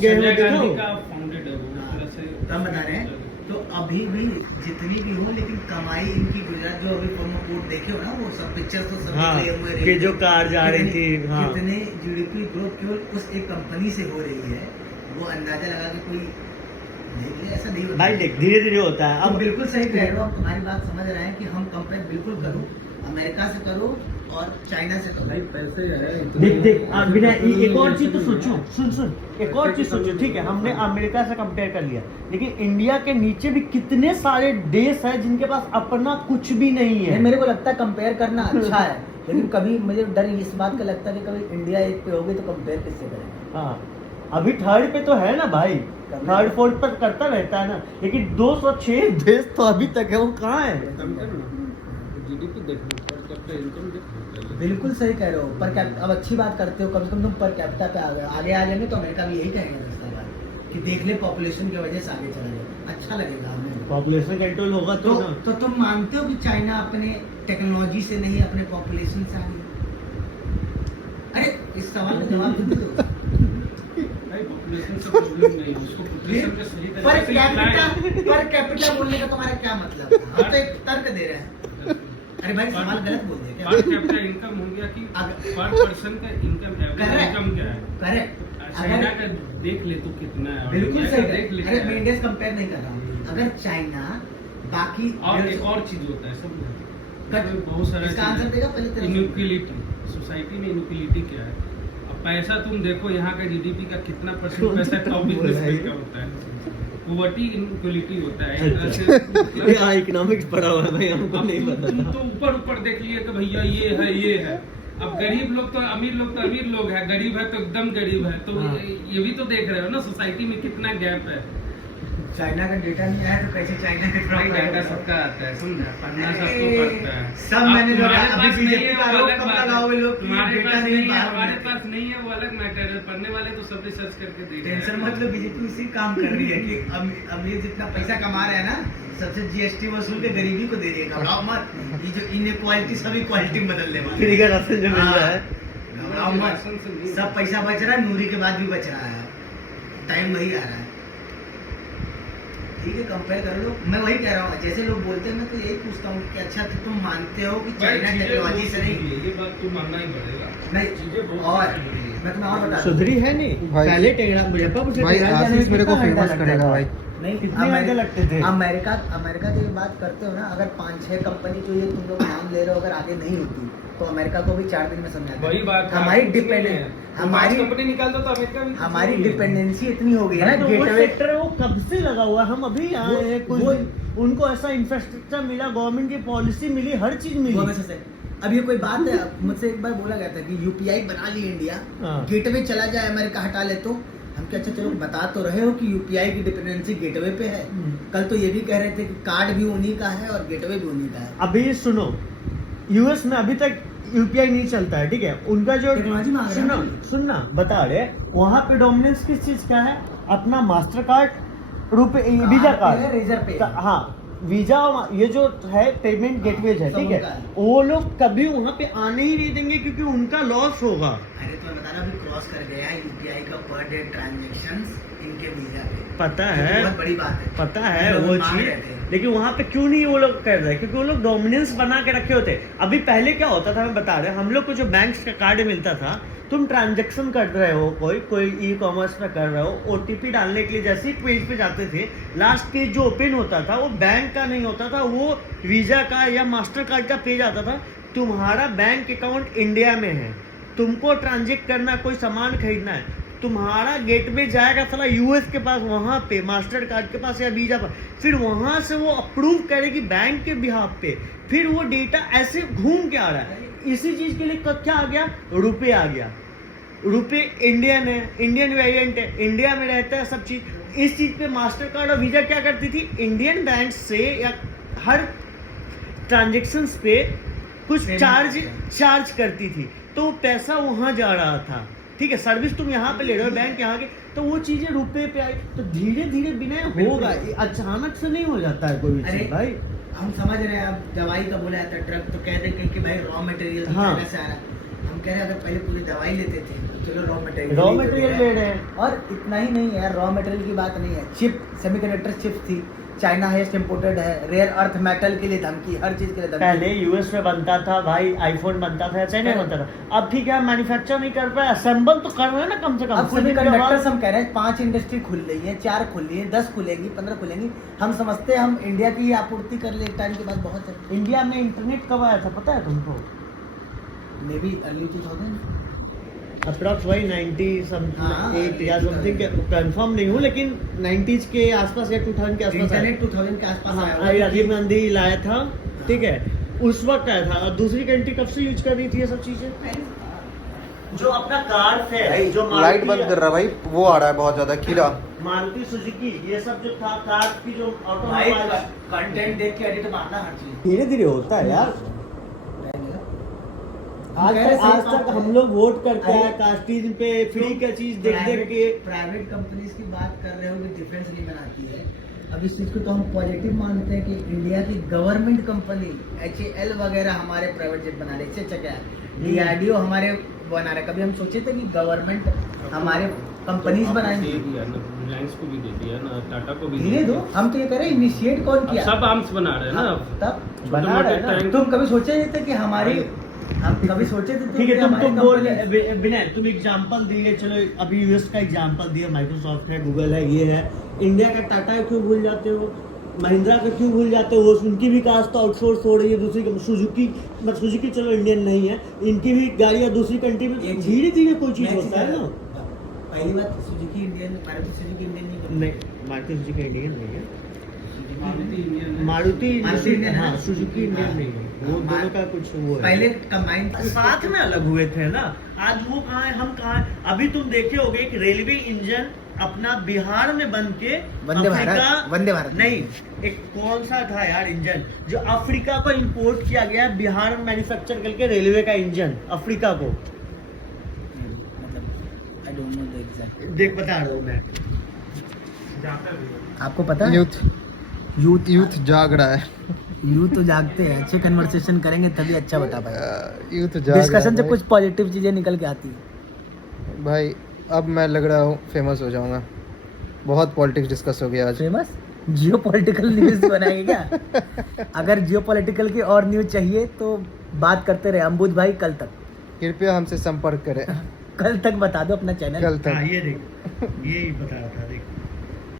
संजय गांधी देखो का फाउंडेड है वो थोड़ा से तब बता रहे हैं। तो अभी भी जितनी भी हो, लेकिन कमाई इनकी गुजरात जो अभी फोन कोड देखे हो ना, वो सब पिक्चर तो सब हाँ, निकले हुए कि जो कार जा रही थी, हाँ। कितने जीडीपी ग्रोथ केवल उस एक कंपनी से हो रही है, वो अंदाजा लगा के कोई देख ले, ऐसा नहीं होता भाई देख धीरे धीरे होता है। अब अब बिल्कुल सही कह रहे हो, आप हमारी बात समझ रहे हैं कि हम कंपेयर बिल्कुल करो, अमेरिका से करो और चाइना से करो। भाई पैसे है देख देख बिना एक और चीज तो सोचो, सुन एक और चीज सोचो, ठीक है हमने अमेरिका से कंपेयर कर लिया, लेकिन इंडिया के नीचे भी कितने सारे देश है जिनके पास अपना कुछ भी नहीं है। मेरे को लगता है कंपेयर करना अच्छा है, लेकिन कभी मुझे डर इस बात का लगता है कि कभी इंडिया एक पे होगी तो कंपेयर किससे करेंगे। हाँ अभी थर्ड पे तो है ना भाई, थर्ड फोर्थ पर करता रहता है ना, लेकिन 206 देश तो अभी तक है, वो कहाँ है? जीडीपी देखो, पर कैपिटल इनकम देखो। बिल्कुल सही कह रहे हो, पर कैप अब अच्छी बात करते हो, कम से कम तुम पर कैपिटा पे आ गए, आगे आ जाएंगे तो अमेरिका भी यही कहेंगे दोस्तों बात कि देख ले पॉपुलेशन की वजह से आगे चला जाए, अच्छा लगेगा हमें। पॉपुलेशन कंट्रोल होगा तो ना। तो तुम मानते हो कि चाइना अपने टेक्नोलॉजी से नहीं, अपने पॉपुलेशन से आगे? अरे इस सवाल का जवाब दे दो। भाई पॉपुलेशन से प्रॉब्लम नहीं है, उसको पॉपुलेशन पे सही पर तरीके से कैपिटा बोलने का तुम्हारा क्या मतलब है? हम तो एक तर्क दे रहे हैं। अरे भाई सवाल गलत बोल दिया क्या? पर कैपिटा इनकम हो गया कि पर पर्सन का इनकम एवरेज Correct. इनकम क्या है? करेक्ट। चाइना का देख ले तो कितना है, बिल्कुल इंडिया सही का है। देख ले अरे क्या मैं है। इंडिया से कंपेयर नहीं कर रहा हूँ। अगर चाइना बाकी और एक और चीज होता है सब बहुत सारा इसका आंसर देगा पहले तेरा। इनइक्वालिटी, सोसाइटी में इनइक्वालिटी क्या है? अब पैसा तुम देखो यहाँ का जीडीपी का कितना परसेंट पैसा टॉप बिजनेस का होता है, पॉवर्टी इनइक्वालिटी होता है एक तरह से। यहाँ इकोनॉमिक्स पढ़ा हुआ है भाई, हमको नहीं पता तुम था। तो ऊपर ऊपर देख लिए कि भैया ये है। अब गरीब लोग तो अमीर लोग है, गरीब है तो एकदम गरीब है, तो हाँ। ये भी तो देख रहे हो ना सोसाइटी में कितना गैप है। चाइना का डेटा नहीं आया तो कैसे चाइना के भाई ड्रॉप डाटा सबका आता है, समझा, पढ़ना सबको पड़ता है। सब मैंने अब लगा, तुम्हारे अभी पास बीजेपी नहीं है, का वो आरोप अलग कब बात है। लगाओगे लोग कि तुम्हारे डेटा पास नहीं नहीं है, बाहर हमारे में। पास नहीं है, वो अलग मैटर है। पढ़ने वाले तो सब रिसर्च करके देख रहे हैं। टेंशन मतलब बीजेपी उसी काम कर रही है कि अमीर जितना पैसा कमा रहे हैं ना, सबसे जीएसटी वसूल के गरीबी को दे रही है। घबराओ मत, ये जो इनइक्वालिटी सभी क्वालिटी में बदलने वाली फ्री का राशन जो मिल रहा है। घबराओ मत, सब पैसा बच रहा है, नूरी के बाद भी बच रहा है, टाइम वही आ रहा है। ठीक है कंपेयर कर लो, मैं वही कह रहा हूँ, जैसे लोग बोलते हैं मैं तो यही पूछता हूँ कि अच्छा तो तुम मानते हो कि चाइना टेक्नोलॉजी से नहीं? ये बात तो मानना ही पड़ेगा। नहीं, चीजें बहुत और सुधरी है। मैं तुम्हें और बता दूं। सुधरी है नहीं भाई- पहले टेढ़ा मुजफ्फरपुर से भाई टेढ़ा जाने आशीष में मेरे को कितना घंटा फेमस लगता करेगा था? भाई। नहीं, कितने घंटे लगते थे? अमेरिका की बात करते हो ना, अगर 5-6 कंपनी जो ये तुम लोग नाम ले रहे हो अगर आगे नहीं होती तो अमेरिका को भी 4 दिन में समझाता। वही बात है, हमारी कुछ नहीं डिपेंडेंस है। हमारी कंपनी निकाल दो तो अमेरिका भी हमारी कुछ नहीं है। डिपेंडेंसी इतनी हो गई है ना, तो वो गेटवे सेक्टर है वो कब से लगा हुआ है, हम अभी आए वो- हैं, कुछ वो- दिन उनको ऐसा इंफ्रास्ट्रक्चर मिला, गवर्नमेंट की पॉलिसी मिली, हर चीज वो मिली। हमेशा से। अब ये कोई बात है? मुझसे एक बार बोला गया था कि यूपीआई बना ली इंडिया, हाँ। गेटवे चला जाए अमेरिका हटा ले, तो हम क्या अच्छा चलो बता तो रहे हो कि यूपीआई की डिपेंडेंसी गेटवे पे है। कल तो ये भी कह रहे थे कि कार्ड भी उन्हीं का है और गेटवे भी उन्हीं का है। अभी सुनो, यूएस में अभी तक यूपीआई नहीं चलता है, ठीक है, उनका जो टेक्नोलॉजी में आ गया ना। सुनना बता रहे, वहाँ पे डोमिनेंस किस चीज का है? अपना मास्टर कार्ड, रुपए, वीजा कार्ड, रेजर पे हाँ वीजा, ये जो है पेमेंट गेटवेज है, सब ठीक है, उनका है। वो लोग कभी वहाँ पे आने ही नहीं देंगे क्योंकि उनका लॉस होगा। अरे तो मैं बता रहा हूँ, अभी क्रॉस कर गया है यूपीआई का पर डे ट्रांजैक्शंस इनके वीजा पे। पता ये है, बहुत बड़ी बात है। पता है लोग वो मान चीज, रहे थे। लेकिन वहाँ पे क्यों नहीं वो लोग कर रहे? क्योंकि वो लोग डोमिनेंस बना के रखे होते। अभी पहले क्या होता था, मैं बता रहे, हम लोग को जो बैंक का कार्ड मिलता था, तुम ट्रांजैक्शन कर रहे हो, कोई ई कॉमर्स में कर रहे हो, ओटीपी डालने के लिए जैसे ही पेज पे जाते थे, लास्ट पेज जो ओपन होता था वो बैंक का नहीं होता था, वो वीजा का या मास्टर कार्ड का पेज आता था। तुम्हारा बैंक अकाउंट इंडिया में है, तुमको ट्रांजेक्ट करना, कोई सामान खरीदना है, तुम्हारा गेटवे जाएगा साला यूएस के पास, वहां पे मास्टर कार्ड के पास या वीजा पर, फिर वहां से वो अप्रूव करेगी बैंक के बिहाफ पे, फिर वो डेटा ऐसे घूम के आ रहा है। इसी चीज के लिए क्या आ गया? रुपए आ गया। रुपए इंडियन है, इंडियन वेरिएंट है, इंडिया में रहता है सब चीज। इस चीज पे मास्टर कार्ड और वीजा क्या करती थी? इंडियन बैंक से या हर ट्रांजेक्शन पे कुछ चार्ज करती थी, तो वो पैसा वहां जा रहा था, ठीक है, सर्विस तुम यहाँ पे ले रहे हो, बैंक यहाँ के, तो वो चीजें रुपए पे आई। तो धीरे धीरे बिना होगा, अचानक से नहीं हो जाता है कोई भी अरे चीज भाई। हम समझ रहे हैं, अब दवाई का बोला जाता है, ड्रग तो कहते हैं कि भाई रॉ मटेरियल हाँ। चाइना से आ रहा है। हम कह रहे हैं अगर पहले पूरी दवाई लेते थे चलो रॉ मटेरियल रॉ मटेरियल ले रहे हैं। और इतना ही नहीं है, रॉ मटेरियल की बात नहीं है, चिप सेमीकंडक्टर चिप थी, चाइना हाईएस्ट इंपोर्टेड है, रेयर अर्थ मेटल के लिए धमकी, हर चीज के लिए धमकी। पहले यूएस में बनता था भाई, आईफोन बनता था, चाइना में बनता था। अब ठीक है मैन्युफैक्चर नहीं कर पाए, असेंबल तो कर रहे हैं ना कम से कम। अब सेमीकंडक्टर्स हम कह रहे हैं 5 इंडस्ट्री खुल रही है, 4 खुल रही है, 10 खुलेंगी, 15 खुलेंगी। हम समझते हैं हम इंडिया की आपूर्ति कर ले एक टाइम के बाद बहुत है। इंडिया में इंटरनेट कब आया था पता है तुमको? मे बी अर्ली 2000 अप्रॉक्स वही 90 हाँ, 8 या समथिंग, कंफर्म नहीं हूँ लेकिन 90s के आसपास या 2000 के आसपास इंटरनेट 2000 के आसपास आया हाँ, राजीव गांधी लाया था, ठीक है, उस वक्त आया था। और दूसरी कंट्री कब से यूज कर रही थी ये सब चीजें? जो अपना कार है, जो लाइट बंद कर रहा भाई, वो आ रहा है बहुत ज्यादा कीड़ा। मारुति सुजुकी, ये सब जो था कार की जो भाई ऑटोमोबाइल, कंटेंट देख के एडिट मारना हर चीज। धीरे धीरे होता है यार। आज तक हम लोग वोट करते हैं कास्टिज्म पे, फ्री का चीज देख देख के। प्राइवेट कंपनीज की बात कर रहे हो कि डिफरेंस नहीं बनाती है। अब इस चीज को तो हम पॉजिटिव मानते हैं कि इंडिया की गवर्नमेंट कंपनी HAL वगैरह हमारे प्राइवेट जेट बना रहे, इससे अच्छा क्या है, DRDO हमारे बना रहे। कभी हम सोचे थे कि गवर्नमेंट हमारे कंपनीज बनाएंगे? रिलायंस को भी दे दिया ना, टाटा को भी धीरे दो, हम तो ये कह रहे हैं इनिशिएट कौन अब किया? सब आर्म्स बना रहे हैं ना अब। तब बना रहे हैं ना। तुम कभी सोचे थे कि हमारी, हम कभी सोचे थे ठीक है, कि तुम हमारी बोल company- विनय, तुम एग्जांपल दिए, चलो अभी यूएस का एग्जांपल दिया, माइक्रोसॉफ्ट है, गूगल है, ये है। इंडिया का टाटा क्यों भूल जाते हो, महिंद्रा का क्यों भूल जाते हो? उनकी भी कास्ट तो आउटसोर्स हो रही है दूसरी, सुजुकी, मतलब सुजुकी चलो इंडियन नहीं है, इनकी भी गाड़ियाँ दूसरी कंट्री में धीरे धीरे कोई चीज होता है ना। पहली बात Suzuki Indian, Maruti Suzuki Indian नहीं नहीं, मारुति सुजुकी इंडियन नहीं है, मारुति इंडियन है। मारुति मारुति इंडियन है हाँ, ना? सुजुकी इंडियन नहीं है, वो हाँ, दोनों का कुछ वो है। पहले कंबाइन साथ में अलग हुए थे ना, आज वो कहाँ है, हम कहाँ है। अभी तुम देखे होगे कि रेलवे इंजन अपना बिहार में बन के वंदे भारत, अफ्रीका- वंदे भारत नहीं, एक कौन सा था यार इंजन जो अफ्रीका को इंपोर्ट किया गया, बिहार में मैन्युफैक्चर करके रेलवे का इंजन अफ्रीका को। मतलब I don't know the exact. देख बता रहा हूँ मैं। जाता भी है। आपको पता है? यूथ जाग रहा है। यूथ तो जागते हैं, अच्छे कन्वर्सेशन करेंगे तभी अच्छा बता पाएंगे। यूथ जाग रहा है डिस्कशन से भाई। कुछ पॉजिटिव चीजें निकल के आती है। भाई अब मैं लग रहा हूँ फेमस हो जाऊंगा, बहुत पॉलिटिक्स डिस्कस हो गया आज। फेमस जियो पॉलिटिकल न्यूज बनाएंगे क्या? अगर जियो पॉलिटिकल की और न्यूज चाहिए तो बात करते रहे अम्बुज भाई कल तक। कृपया हमसे संपर्क करें। कल तक बता दो अपना चैनल। कल हाँ तक ये देख, यही बता रहा था।